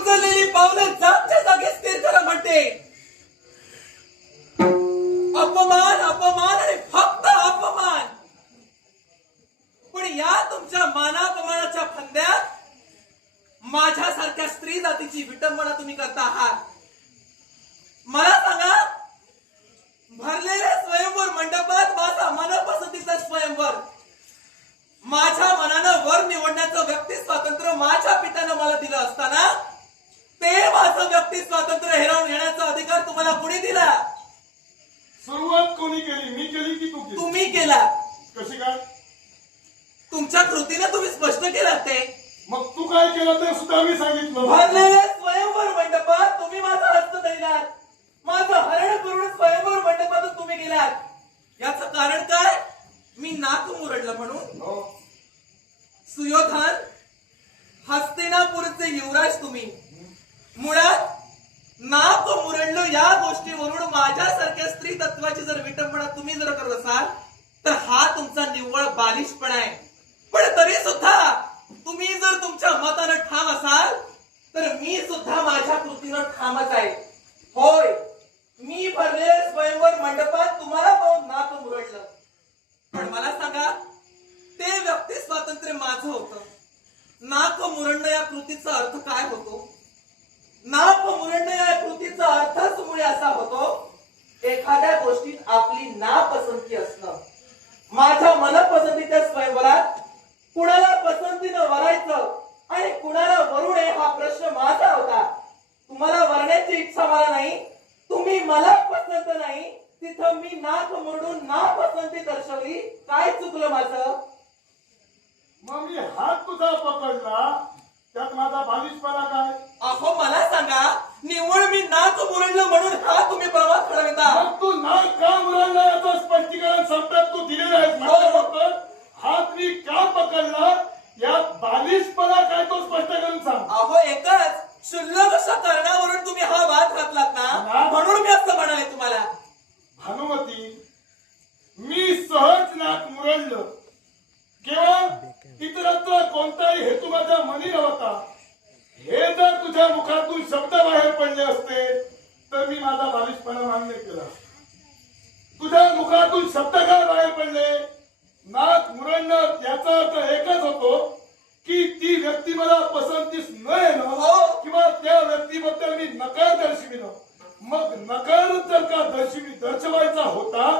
उचललेली पावलं जागच्या जागी स्थिर करा म्हणते. अपमान अपमान आणि फक्त अपमान. पण या तुमच्या मानापमानाच्या फंद्यात माझ्यासारख्या स्त्री जातीची विटंबना तुम्ही करता आहात. मला सांगा, भरलेल्या स्वयंवर मंडपात माझा मनपसंतीचा स्वयंवर, माझ्या मनानं वर निवडण्याचं व्यक्ती स्वातंत्र्य माझ्या पित्यानं मला दिलं असताना ते माझं व्यक्ती स्वातंत्र्य हिरावून घेण्याचा अधिकार तुम्हाला कोणी दिला? सुरुवात कोणी केली? मी केली की तू केली? तुम्ही केला. कशी काय? तुमच्या कृतीने तुम्ही स्पष्ट केलं ते. मग तू काय केलं ते सुद्धा मी सांगितलं. भरलेल्या स्वयंवर मंडपात तुम्ही माझा हस्त धरलात, माझं हरण करून स्वयंवर मंडपातून तुम्ही गेलात. याचं कारण काय? मी नाक मुरडलं म्हणून. हो. सुयोधन, हस्तिनापूरचे युवराज तुम्ही. मुळात नाक मुरडलं या गोष्टीवरून माझ्यासारख्या स्त्री तत्वाची जर विटंबना तुम्ही जर करत असाल तर हा तुमचा निव्वळ बालिशपणा आहे. पण तरी सुद्धा तुम्ही जर तुमच्या मतानं ठाम असाल तर मी सुद्धा माझ्या कृतीनं ठामच आहे. होय, मी भरलेल्या स्वयंवर मंडपात तुम्हाला पाहून नाक मुरडलं. पण मला सांगा, ते व्यक्ती स्वातंत्र्य माझं होतं. नाक मुरडणं या कृतीचा अर्थ काय होतो? नाक मुरडणं या कृतीचा अर्थच मुळे असा होतो, एखाद्या गोष्टीत आपली नापसंती असणं. माझ्या मनपसंतीच्या स्वयंवरात कुणाला पसंतीनं वरायचं आणि कुणाला वरू नये हा प्रश्न माझा होता. तुम्हाला वरण्याची इच्छा मला नाही, तुम्ही मला पसंत नाही, तिथं मी नाक मुरडून नापसंती दर्शवली. काय चुकलं माझं? मग मी हात तुझा पकडला, त्यात माझा बालिशपणा काय? अहो मला सांगा, निव्वळ मी नाक मुरडलं म्हणून हा तुम्ही प्रवास घडविता. मग तू नाक का मुरडला याचं स्पष्टीकरण शब्दात तू दिलेलं आहेस. माझ्या हात मी का पकडला यात बालिशपणा काय तो स्पष्ट करून सांग. अहो एकच क्षुल्लक अशा कारणावरून तुम्ही हा वाद घातलात ना, म्हणून मी असं म्हणाले तुम्हाला. भानुमती, मी सहज नाक मुरडलं, केवळ इतरत्र कोणताही हेतू माझ्या मनी नव्हता. हे जर तुझ्या मुखातून शब्द बाहेर पडले असते तर मी माझा बालिशपणा मान्य केला. तुझ्या मुखातून शब्द काय बाहेर पडले? नाक मुरडणं याचा अर्थ एकच होतो की ती व्यक्ती मला पसंतीस न येणं किंवा त्या व्यक्तीबद्दल मी नकार दर्शविणं. मग नकार जर का दर्शवायचा होता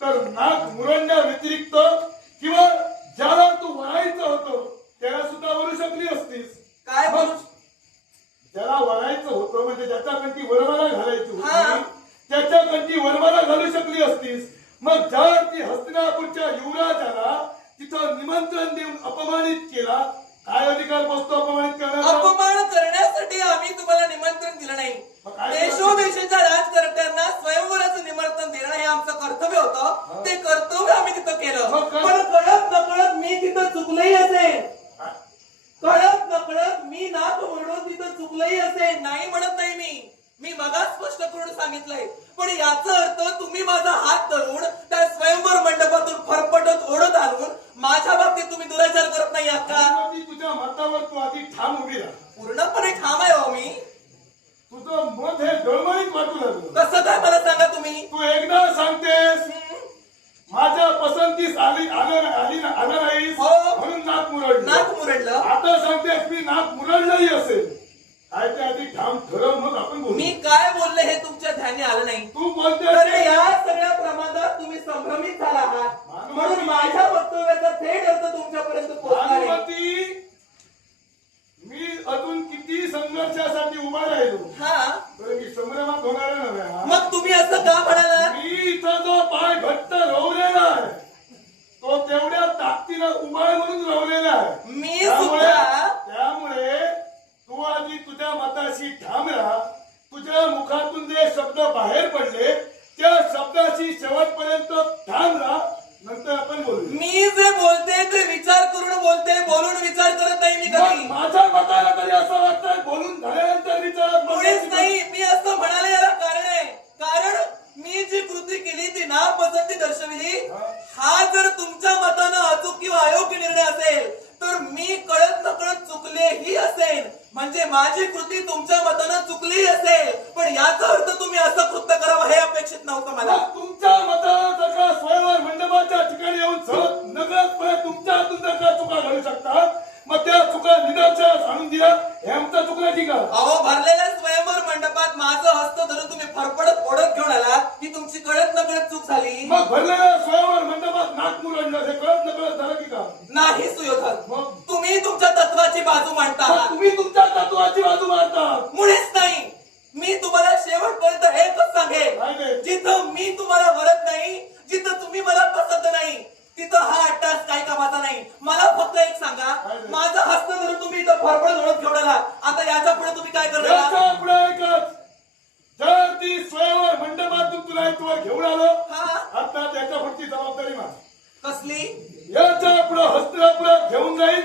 तर नाक मुरडण्या व्यतिरिक्त किंवा ज्याला तू वरायचं होतं त्याला सुद्धा वरू शकली असतीस. काय बोलू? ज्याला वरायचं होतं म्हणजे ज्याच्या कंठी वरमाला घालायची होती त्याच्या कंठी वरमाला घालू शकली असतीस. मग ज्या ती हस्तिनापूरच्या युवराजाला तिथं निमंत्रण देऊन अपमानित केला, काय अधिकार बसतो अपमानित करण्याचा? अपमान करण्यासाठी आम्ही तुम्हाला निमंत्रण दिलं नाही. देशोदेशाच्या राजकारत्यांना स्वयंवराचं निमंत्रण देणं हे आमचं कर्तव्य होतं. ते कर्तव्य आम्ही तिथं केलं. पण कळत नकळत मी तिथं चुकलंही असेल. कळत नकळत मी नाक मुरडून तिथं चुकलंही असेल. नाही म्हणत नाही मी मगाच स्पष्ट करून सांगितलंय. पण याचा अर्थ तुम्ही माझा हात धरून त्या स्वयंवर मंडपातून फरफटत ओढत आणून माझ्या बाबतीत तुम्ही दुराचार करत नाही आहात का? तुझ्या मतावर तू आधी ठाम उभी राहा. पूर्णपणे ठाम आहे हो मी. तुझं मत हे डळमळीत वाटू लागलं. कसं काय मला सांगा तुम्ही? तू एकदा सांगतेस माझ्या पसंतीस आलं नाहीस म्हणून नाक मुरडलं. आता सांगतेस मी नाक मुरडलंही असेल. काय ते आधी ठाम ठरव, मग आपण बोलू. मी काय बोलले हे तुमच्या ध्यानी आलं नाही. तू बोलतेस या सगळ्या प्रमादात तुम्ही संभ्रमित झाला आहात म्हणून माझ्या वक्तव्याचा थेट अर्थ तुमच्यापर्यंत पोहोचला नाही. मी अजून किती संघर्षासाठी उभा राहिलो. तर मी संग्रामात होणार नव्हे. मग तुम्ही असं का म्हणाला? मी इथं जो पाय घट्ट रोवलेला आहे तो तेवढ्या ताकदीनं उभा म्हणून रोवलेला आहे. मी सुद्धा. त्यामुळे तू आधी तुझ्या मताशी ठाम राहा. तुझ्या मुखातून जे शब्द बाहेर पडले त्या शब्दाशी शेवटपर्यंत ठाम राहा. नंतर आपण बोलू. मी जे बोलते ते विचार करून बोलते, बोलून विचार माझी कृती तुमच्या मतानं चुकली असेल, पण याचा अर्थ तुम्ही असं कृत्य करावं हे अपेक्षित नव्हतं मला. मग तुमच्या मतानं जर का स्वयंवर मंडपाच्या ठिकाणी येऊन सहज नकळतपणे तुमच्या हातून जर का चुका घडू शकतात, मग त्या चुका निदर्शनास आणून दिल्या हे आमचं चुकलं ठीक आहे. अहो, भरलेल्या स्वयंवर मंडपात माझं हस्त धरून तुम्ही फरफडत ओढत घेऊन आला ही तुमची कळत नकळत चूक झाली. मग भरलेल्या स्वयंवर मंडपात नाक मुरडलं हे कळत नकळत झालं की का? नाही सुयोधन, मग तुम्ही तुमच्या तत्वाची बाजू मांडता मग आहात. तुम्ही तुमच्या तत्वाची बाजू मारतात. मुळीच नाही. मी तुम्हाला शेवटपर्यंत एकच सांगेन, काय ते? जिथं मी तुम्हाला वरत नाही, जिथं तुम्ही मला पसंत नाही, तिथं हा अट्टास काही कामाचा नाही. मला फक्त एक सांगा, माझं हस्त धरून तुम्ही इथं फरफडत ओढत घेऊन आला, आता याच्या पुढे तुम्ही काय करणार? याच्या पुढे एकच, जर ती स्वयंवर मंडपातून तुला इथवर घेऊन आलो, हा, आता त्याच्या पुढची जबाबदारी माझी. कसली? याच्या पुढे हस्तपुढे घेऊन जाईल,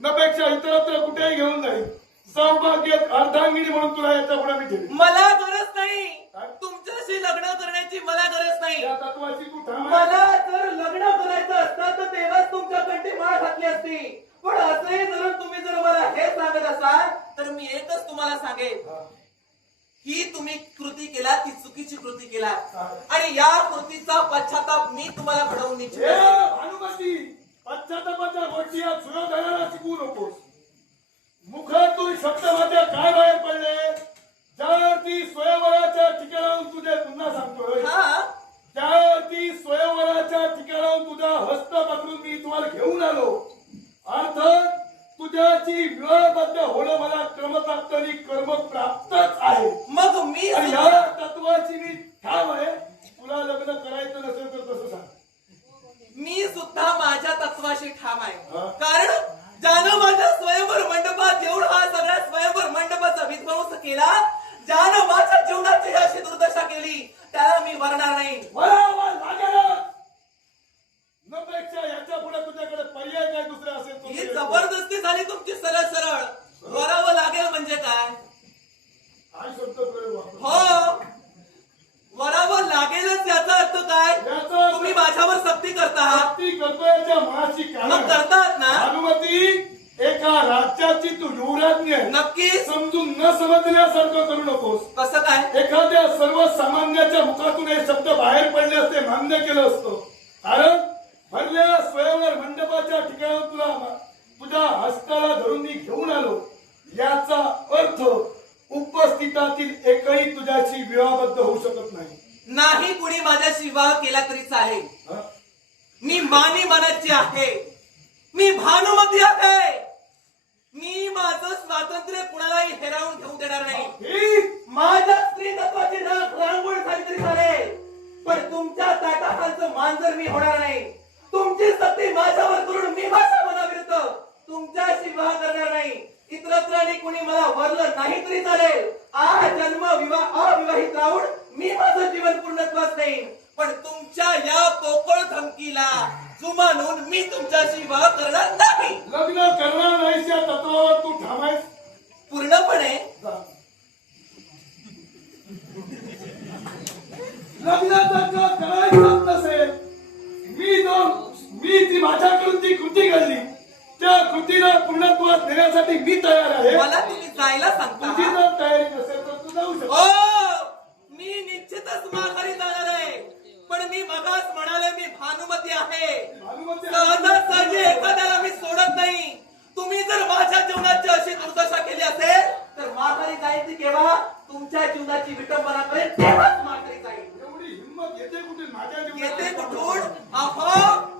नपेक्षा इतरत्र कुठेही घेऊन जाईल. सौभाग्य अर्धांगिनी म्हणून तुला याच्या पुढे मी ठेवीन. मला गरज नाही. तुमच्याशी लग्न करण्याची मला गरज नाही. या तत्वाची तू ठाम आहे. मला जर लग्न करायचं असतं तर तेव्हाच तुमच्या कंठी माळ घातली असती. पण असंही जर तुम्ही जर मला हे सांगत असाल तर मी एकच तुम्हाला सांगेन, ही तुम्ही कृती केला ती चुकीची कृती केला आणि या कृतीचा पश्चाताप मी तुम्हाला घडवून हे निश्चित भानुमती, पश्चातापाच्या गोष्टी या सुयोधनाला शिकवू नकोस. मुखातून शब्द माझ्या काय बाहेर पडले, ज्यावरती स्वयंवराच्या ठिकाणाहून तुझे पुन्हा सांगतोय, हा, त्यावरती स्वयंवराच्या ठिकाणाहून तुझा हस्त पकडून मी तुम्हाला घेऊन आलो. अर्थात तुझ्याची विवाहबद्ध होणं मला क्रमप्राप्त आणि कर्मप्राप्तच आहे. मग मी आणि या तत्वाची मी ठाम आहे. तुला लग्न करायचं नसेल तर तसं सांग. मी सुद्धा माझ्या तत्वाशी ठाम आहे. हा. कारण ज्यानं माझ्या स्वयंवर मंडपात येऊन हा सगळ्या स्वयंवर मंडपाचा विध्वंस केला, ज्यानं माझ्या जीवनाची अशी दुर्दशा केली, त्याला मी वरणार नाही. मला लागेलच. नपेक्षा याच्या पुढे तुझ्याकडे पर्याय काय दुसरा असेल तो ही घे. जबरदस्ती झाली तुमची सरळ सरळ. वरावं लागेल म्हणजे काय? काय शब्द प्रयोग वापरतो? हो, वरावं लागेलच याचा अर्थ काय? याचा तुम्ही माझ्यावर सक्ती करता आहात. ती कर्तव्याच्या मनाची मग कारण करतात ना? भानुमती, एका राज्याची तू युवराज्ञी आहे. नक्कीच. समजून न समजण्यासारखं करू नकोस. कसं काय? एखाद्या सर्वसामान्याच्या मुखातून हे शब्द बाहेर पडले असते, मान्य केलं असतं. कारण भरलेल्या स्वयंवर मंडपाच्या ठिकाणावर तुझ्या हस्ताला धरून मी घेऊन आलो. याचा अर्थ उपस्थितातील एकही तुझ्याशी विवाहबद्ध होऊ शकत नाही. नाही कुणी माझ्याशी विवाह केला तरी चालेल. हं? मी मानी मनाची आहे. मी भानुमती आहे. मी माझं स्वातंत्र्य कुणालाही हेरावून घेऊ देणार नाही. ठीक. माझ्या स्त्री तत्वाची रांगोळी झाली तरी चालेल, पण तुमच्या ताटाखालचं मांजर मी होणार नाही. तुमची सक्ती माझ्यावर करून मी माझ्या मनाविरुद्ध तुमच्याशी विवाह करणार नाही. इतरत्र आणि कुणी मला वरलं नाही तरी चालेल. जन्म अविवाहित राहून मी माझं जीवन पूर्णत्वास देईन. पण तुमच्या या पोकळ धमकीला जुमानून मी तुमच्याशी विवाह करणार नाही. लग्न करणार नाहीस या तत्वावर तू ठाम आहेस? पूर्णपणे. लग्न जर करायचं नसेल, मी ती माझ्याकडून जी कृती घडली त्या कृतीला पूर्णत्वास नेण्यासाठी मी तयार आहे. मला तुम्ही जायला सांगता. तुझी जर तयारी नसेल तर तू जाऊ शकतो. हो, मी निश्चितच माघारी जाणार आहे. पण मी मगाच म्हणाले मी भानुमती आहे. भानुमती सहजासहजी एखाद्याला मी सोडत नाही. तुम्ही जर माझ्या जीवनाची अशी दुर्दशा केली असेल तर माघारी जाईल ती केव्हा? तुमच्या जीवनाची विटंबना करेल तेव्हाच माघारी जाईल. एवढी हिंमत येते कुठे माझ्या येते जीवनात? कुठून? अहो,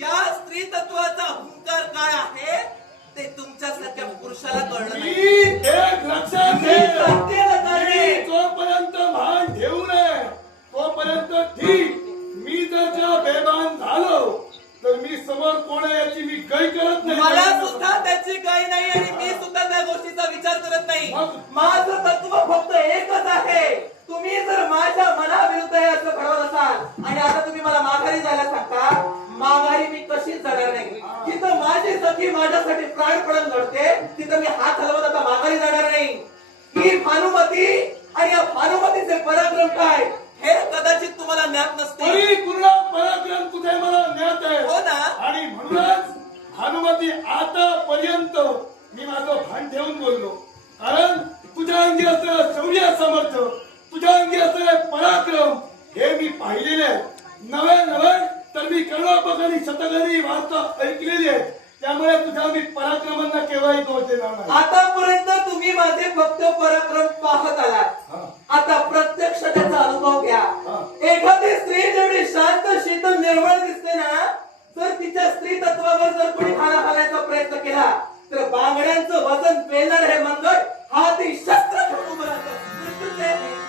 या स्त्री तत्वाचा हुंकार काय आहे ते तुमच्यासारख्या पुरुषाला कळलं मी नाही. एक लक्षात मी घे. सत्तेला करणे. मी जोपर्यंत भान ठेवू नये तोपर्यंत ठीक. मी जर का बेभान झालो तर मी समोर कोण आहे याची मी काही करत नाही. मला सुद्धा त्याची काही नाही आणि मी सुद्धा त्या गोष्टीचा विचार करत नाही. मग? माझं तत्व फक्त एकच आहे. तुम्ही जर माझ्या मनाविरुद्ध हे असं घडवत असाल आणि आता तुम्ही मला माघारी जायला सांगता, माघारी मी कशीच जाणार नाही. जिथं माझी सखी माझ्यासाठी प्राणपण लढते तिथं मी हात हलवत आता माघारी जाणार नाही. ही भानुमती आणि या भानुमतीचे पराक्रम काय हे कदाचित तुम्हाला ज्ञात नसते. परिपूर्ण पराक्रम तुझे मला ज्ञात आहे. हो ना? आणि म्हणूनच भानुमती आतापर्यंत मी माझं भान ठेवून बोललो. केव्हाही दोष देणार नाही. आतापर्यंत तुम्ही माझे फक्त पराक्रम पाहत आलात. हा. आता प्रत्यक्ष त्याचा अनुभव घ्या. हा. एखादी स्त्री जेवढी शांत शीतल निर्मळ दिसते ना, तर तिच्या स्त्री तत्वावर जर कोणी हाणा घालायचा प्रयत्न केला तर बांगड्यांचं वजन पेलणार हे मंगळ हाती शस्त्र घेऊन उभं राहतं.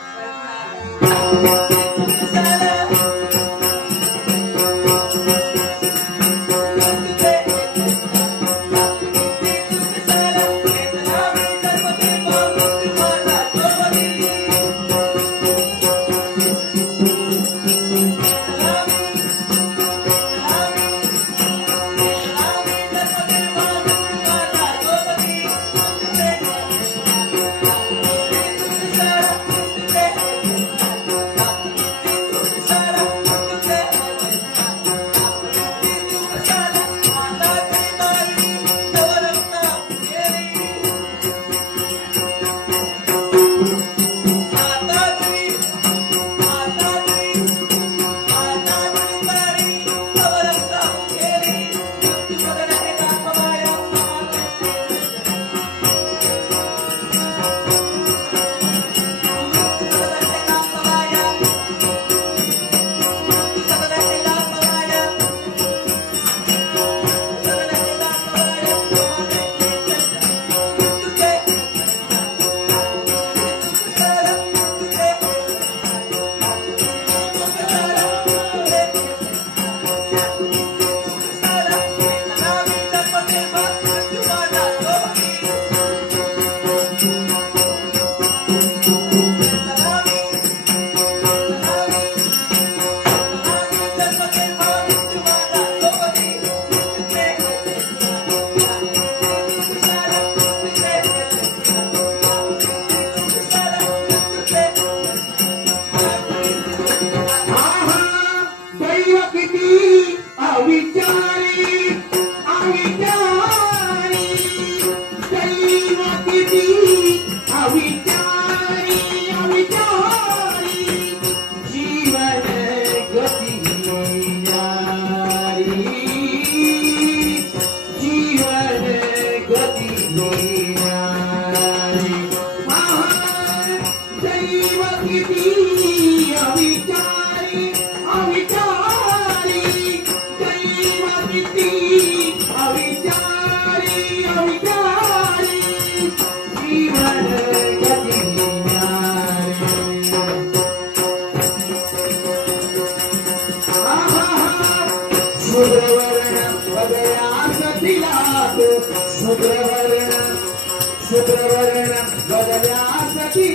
शुक्रवर्ण बदल्यासाठी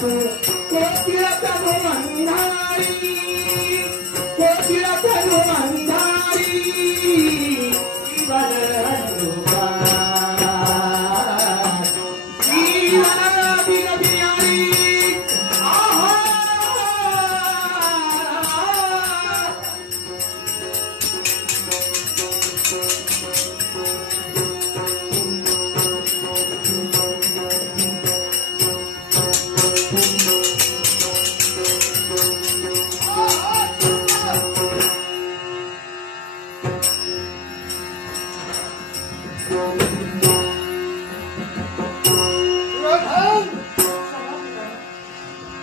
तू कोकिळ तनु मंदारी कोकिळ तनु मंदारी जीवन